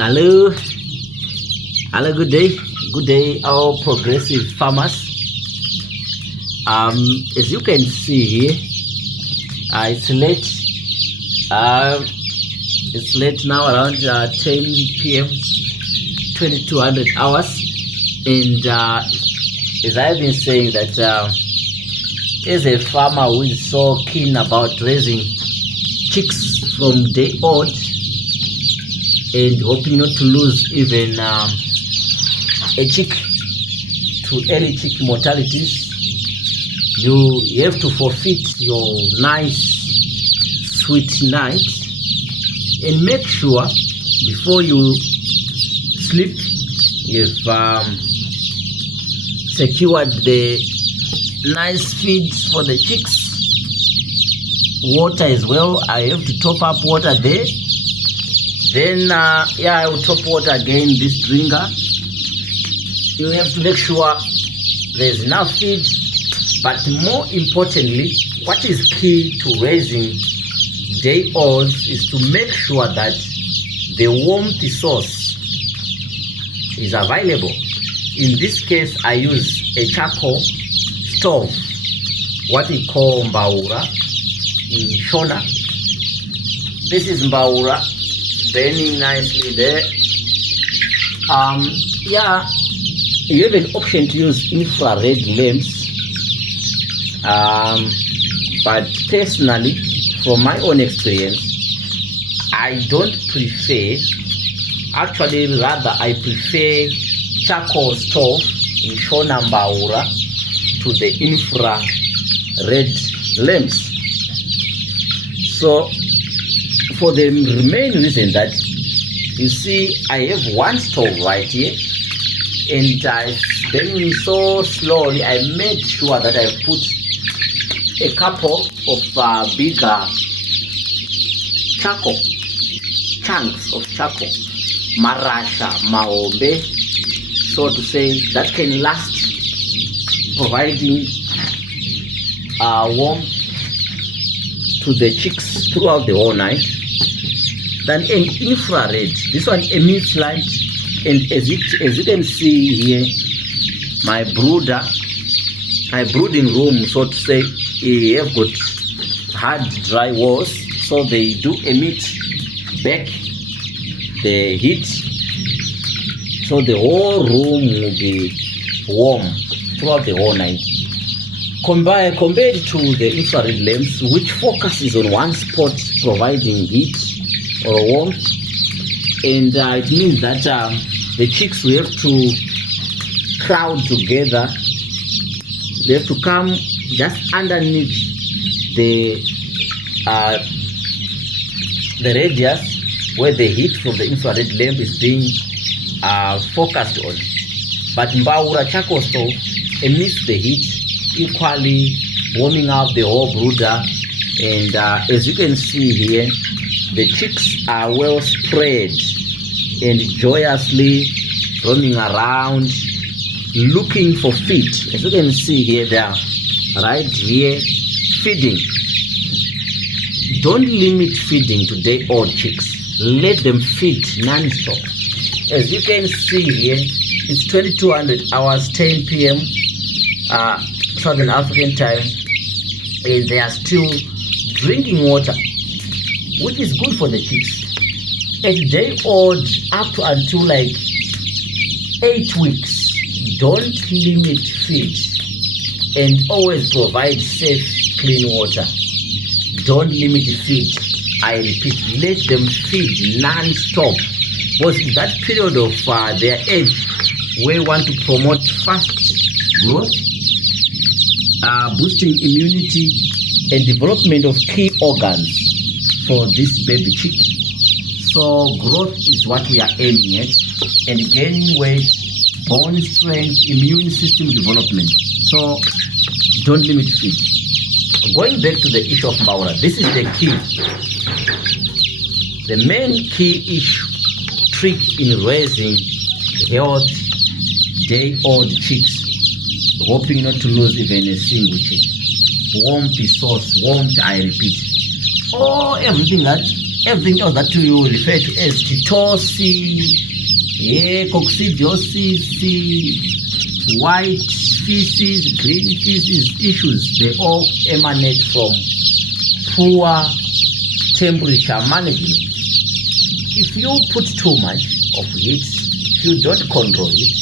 Hello, good day, all progressive farmers. As you can see here, it's late. It's late now, around 10 p.m. 2200 hours, and as I've been saying that as a farmer who is so keen about raising chicks from day old and hoping not to lose even a chick to early chick mortalities, you have to forfeit your nice sweet night and make sure before you sleep you've secured the nice feeds for the chicks. Water as well, I have to top up water there. Then I will top water again this drinker. You have to make sure there's enough feed, but more importantly, what is key to raising day olds is to make sure that the warmth source is available. In this case, I use a charcoal stove, what we call mbaura in Shona. This is mbaura, burning nicely there. You have an option to use infrared lamps, but personally, from my own experience, I don't prefer. Actually, rather, I prefer charcoal stove in Shona mbaura to the infrared lamps. So for the main reason that you see, I have one stove right here and it's burning so slowly. I made sure that I put a couple of bigger charcoal chunks of charcoal, marasha, maombe, so to say, that can last, providing warmth to the chicks throughout the whole night. Then an infrared, this one emits light, and as you can see here, my brooding room, so to say, have got hard dry walls, so they do emit back the heat, so the whole room will be warm throughout the whole night. Compared to the infrared lamps, which focuses on one spot providing heat or warmth, and it means that the chicks will have to crowd together. They have to come just underneath the radius where the heat from the infrared lamp is being focused on. But mbaura charcoal stove emits the heat, equally warming up the whole brooder. And as you can see here, the chicks are well spread and joyously roaming around looking for feed. As you can see here, they are right here feeding. Don't limit feeding to day old chicks. Let them feed non-stop. As you can see here, it's 2200 hours, 10 p.m. Southern African time, and they are still drinking water, which is good for the chicks. At day old, up to until like 8 weeks, don't limit feed and always provide safe, clean water. Don't limit the feed. I repeat, let them feed non-stop, because in that period of their age, we want to promote fast growth, boosting immunity and development of key organs for this baby chick. So growth is what we are aiming at, and gaining weight, bone strength, immune system development. So don't limit feed. Going back to the issue of mbaura, this is the key. The main key issue, trick in raising healthy day-old chicks, hoping not to lose even a single chick. Warmth is source, warmth, I repeat. Everything that everything else that you refer to as titosis, coccidiosis, white feces, green feces issues, they all emanate from poor temperature management. If you put too much of heat, if you don't control it,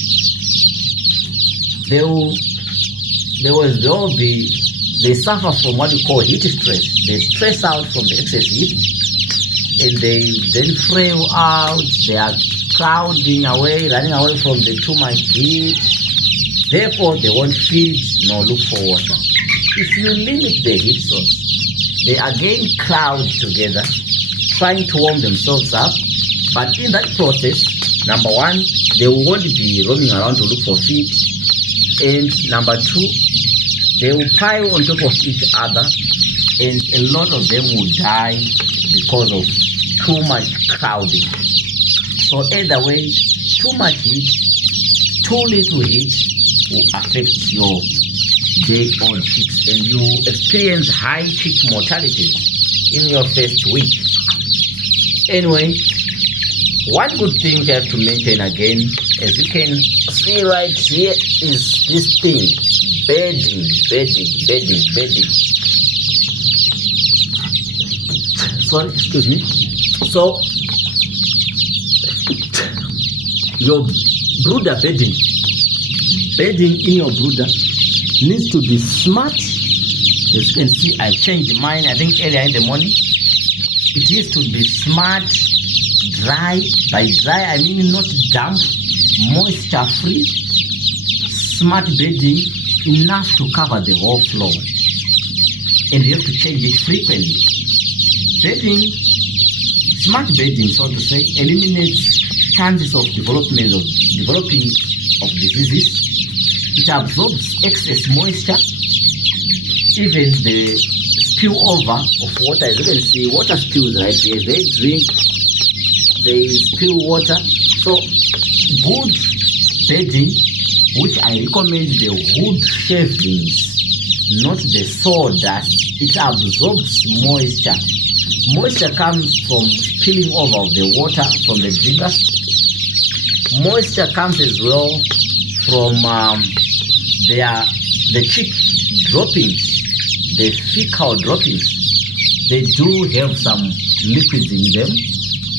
they suffer from what we call heat stress. They stress out from the excess heat, and they then frail out. They are crowding away, running away from the too much heat. Therefore, they won't feed nor look for water. If you limit the heat source, they again crowd together, trying to warm themselves up. But in that process, number one, they won't be roaming around to look for feed. And number two, they will pile on top of each other, and a lot of them will die because of too much crowding. So either way, too much heat, too little heat will affect your day-old chicks, and you experience high chick mortality in your first week. Anyway, one good thing you have to mention again, as you can see right here, is this thing, bedding. Sorry, excuse me. So, your brooder bedding in your brooder needs to be smart. As you can see, I changed mine, I think earlier in the morning. It needs to be smart, dry. By dry, I mean not damp, moisture free, smart bedding, enough to cover the whole floor. And you have to change it frequently. Bedding, smart bedding, so to say, eliminates chances of developing of diseases. It absorbs excess moisture, even the spill over of water. As you can see, water spills right here. They drink, they spill water. So good bedding, which I recommend the wood shavings, not the sawdust. It absorbs moisture. Moisture comes from spilling over of the water from the drinkers. Moisture comes as well from the chick droppings, the fecal droppings. They do have some liquids in them,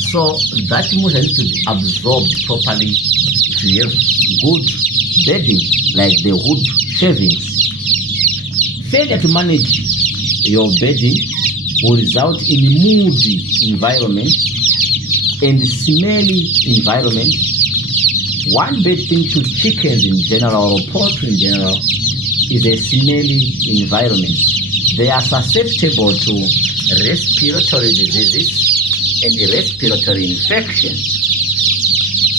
so that moisture needs to be absorbed properly to have good bedding, like the wood shavings. Failure to manage your bedding will result in moody environment and smelly environment. One bad thing to chickens in general, or poultry in general, is a smelly environment. They are susceptible to respiratory diseases and respiratory infections.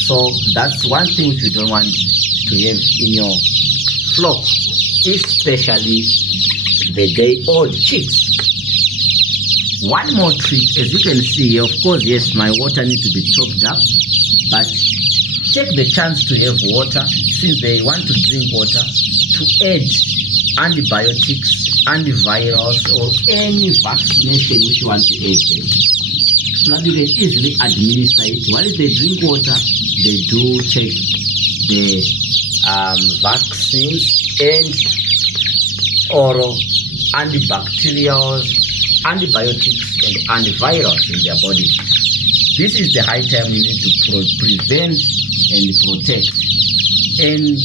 So that's one thing which you don't want to have in your flock, especially the day-old chicks. One more trick, as you can see, of course, yes, my water needs to be topped up, but take the chance to have water, since they want to drink water, to add antibiotics, antivirals, or any vaccination which you want to add them, so that you can easily administer it. While they drink water, they do take the vaccines and oral antibacterials, antibiotics, and antivirals in their body. This is the high time we need to prevent and protect any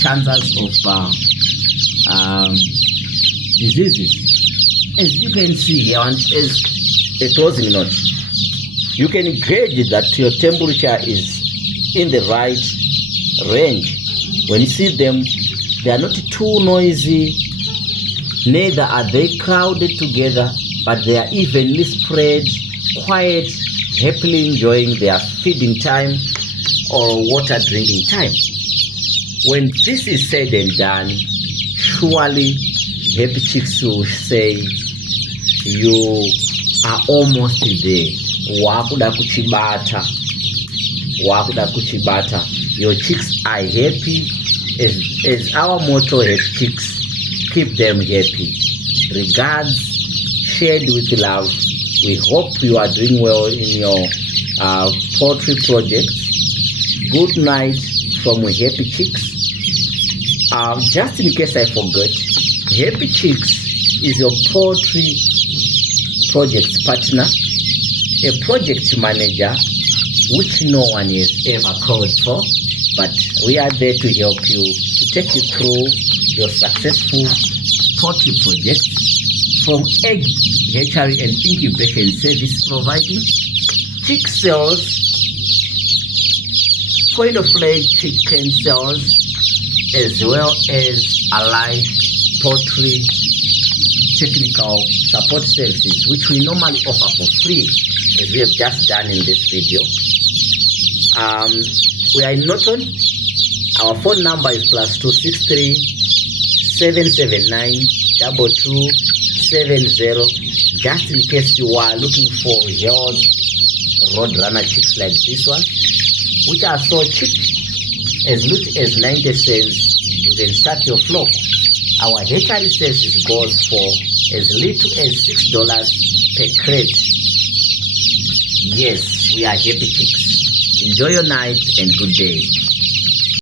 chances of diseases. As you can see here, and as a closing note, you can gauge that your temperature is in the right range. When you see them, they are not too noisy, neither are they crowded together, but they are evenly spread, quiet, happily enjoying their feeding time or water drinking time. When this is said and done, surely Hep-Chics will say you are almost there. Wakuda kuchibata. Your chicks are happy. As our motto, Hep-Chics, keep them happy. Regards, shared with love, We hope you are doing well in your poultry projects. Good night from Hep-Chics. Just in case I forgot, Hep-Chics is your poultry project partner, a project manager which no one has ever called for, but we are there to help you, to take you through your successful poultry project, from egg hatchery and incubation service providing, chick cells, point of lay chicken cells, as well as allied poultry technical support services, which we normally offer for free, as we have just done in this video. We are in Norton. Our phone number is +263 779 2270. Just in case you are looking for health roadrunner chicks like this one, which are so cheap, as little as 90 cents, you can start your flock. Our hatchery services goes for as little as $6 per crate. Yes, we are Hep-Chics. Enjoy your night and good day.